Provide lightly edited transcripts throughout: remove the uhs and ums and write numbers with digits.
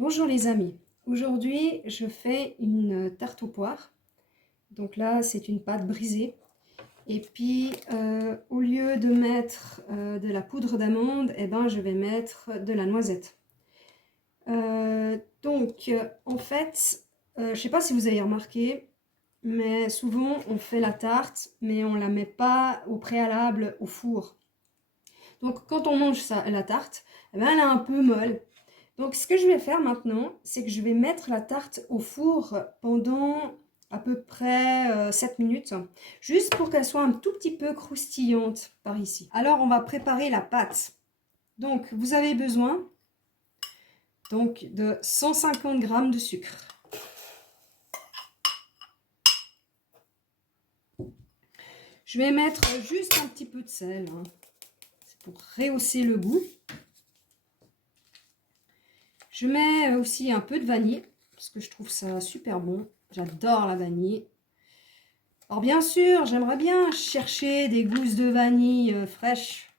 Bonjour les amis, aujourd'hui je fais une tarte aux poires. Donc là c'est une pâte brisée et puis au lieu de mettre de la poudre d'amande, je vais mettre de la noisette. En fait, je ne sais pas si vous avez remarqué, mais souvent on fait la tarte mais on ne la met pas au préalable au four. Donc quand on mange la tarte, elle est un peu molle. Donc ce que je vais faire maintenant, c'est que je vais mettre la tarte au four pendant à peu près 7 minutes, juste pour qu'elle soit un tout petit peu croustillante par ici. Alors on va préparer la pâte. Donc vous avez besoin de 150 g de sucre. Je vais mettre juste un petit peu de sel, hein. C'est pour rehausser le goût. Je mets aussi un peu de vanille, parce que je trouve ça super bon. J'adore la vanille. Alors bien sûr, j'aimerais bien chercher des gousses de vanille fraîches.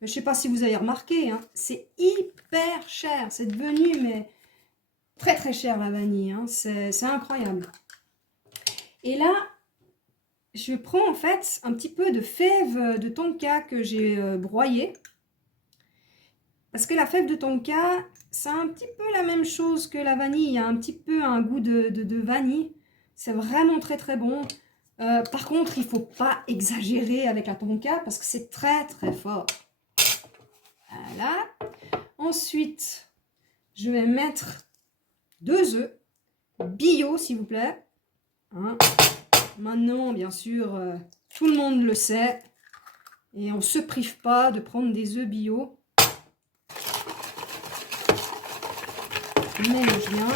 Mais je ne sais pas si vous avez remarqué, hein, c'est hyper cher. C'est devenu mais très très cher la vanille. Hein, c'est incroyable. Et là, je prends en fait un petit peu de fève de tonka que j'ai broyée. Parce que la fève de tonka, c'est un petit peu la même chose que la vanille. Il y a un petit peu un goût de vanille. C'est vraiment très très bon. Par contre, il ne faut pas exagérer avec la tonka parce que c'est très très fort. Voilà. Ensuite, je vais mettre 2 œufs bio, s'il vous plaît. Hein. Maintenant, bien sûr, tout le monde le sait. Et on ne se prive pas de prendre des œufs bio. Je mélange bien.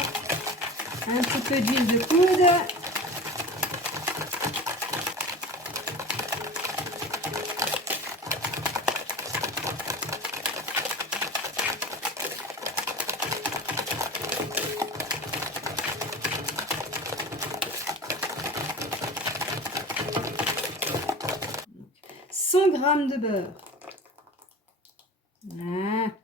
Un petit peu d'huile de coude. « 100 g de beurre. Voilà.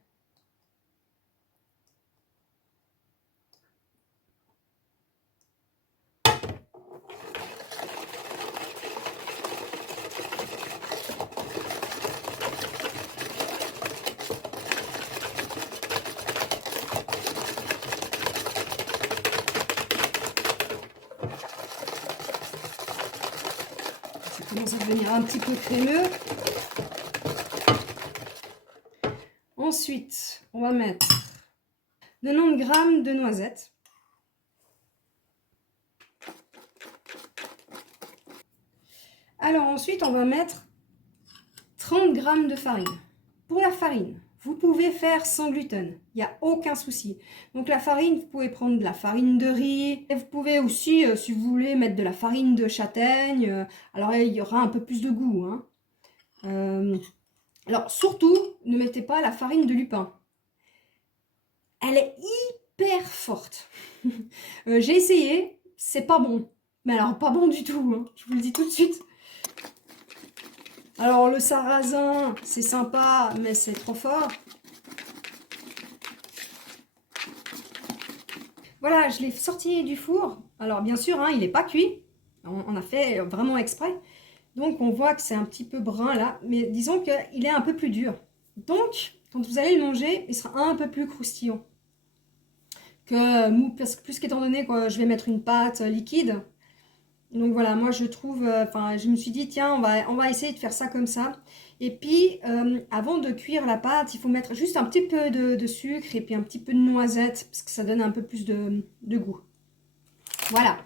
Ça commence à devenir un petit peu crémeux. Ensuite, on va mettre 90 g de noisettes. Alors ensuite, on va mettre 30 g de farine. Pour la farine, vous pouvez faire sans gluten, il n'y a aucun souci. Donc la farine, vous pouvez prendre de la farine de riz. Et vous pouvez aussi, si vous voulez, mettre de la farine de châtaigne. Alors il y aura un peu plus de goût. Hein. Alors surtout, ne mettez pas la farine de lupin. Elle est hyper forte. J'ai essayé, c'est pas bon. Mais alors pas bon du tout, hein, je vous le dis tout de suite. Alors le sarrasin, c'est sympa, mais c'est trop fort. Voilà, je l'ai sorti du four. Alors bien sûr, hein, il n'est pas cuit. On a fait vraiment exprès. Donc on voit que c'est un petit peu brun là, mais disons qu'il est un peu plus dur. Donc, quand vous allez le manger, il sera un peu plus croustillant que mou, plus qu'étant donné que je vais mettre une pâte liquide. Donc voilà, moi je trouve, je me suis dit, tiens, on va essayer de faire ça comme ça. Et puis, avant de cuire la pâte, il faut mettre juste un petit peu de sucre et puis un petit peu de noisette, parce que ça donne un peu plus de goût. Voilà,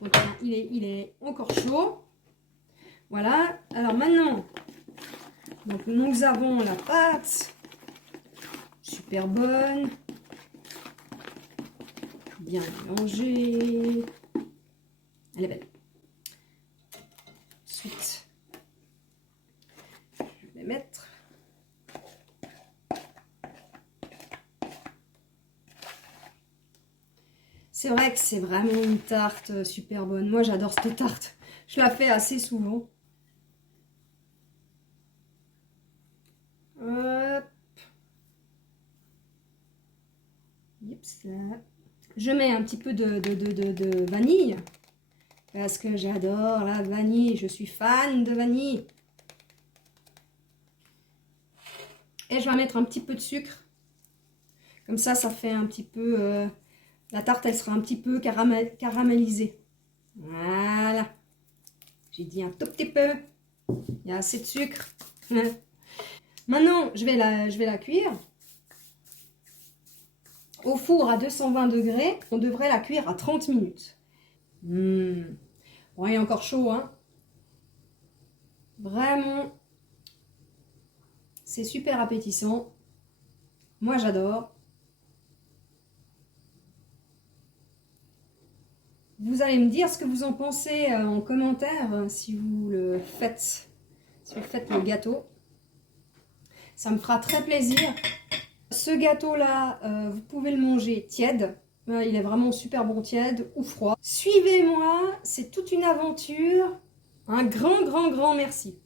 donc il est encore chaud. Voilà, alors maintenant, donc, nous avons la pâte, super bonne, bien mélangée, elle est belle. Ensuite, je vais mettre c'est vrai que c'est vraiment une tarte super bonne. Moi, j'adore cette tarte. Je la fais assez souvent. Hop. Oups. Là. Je mets un petit peu de vanille. Parce que j'adore la vanille. Je suis fan de vanille. Et je vais mettre un petit peu de sucre. Comme ça fait un petit peu... la tarte, elle sera un petit peu caramélisée. Voilà. J'ai dit un tout petit peu. Il y a assez de sucre. Maintenant, je vais la cuire. Au four à 220 degrés. On devrait la cuire à 30 minutes. Bon, il est encore chaud, hein. Vraiment. C'est super appétissant. Moi, j'adore. Vous allez me dire ce que vous en pensez en commentaire si vous le faites. Si vous faites le gâteau. Ça me fera très plaisir. Ce gâteau-là, vous pouvez le manger tiède. Il est vraiment super bon tiède ou froid. Suivez-moi, c'est toute une aventure. Un grand, grand, grand merci.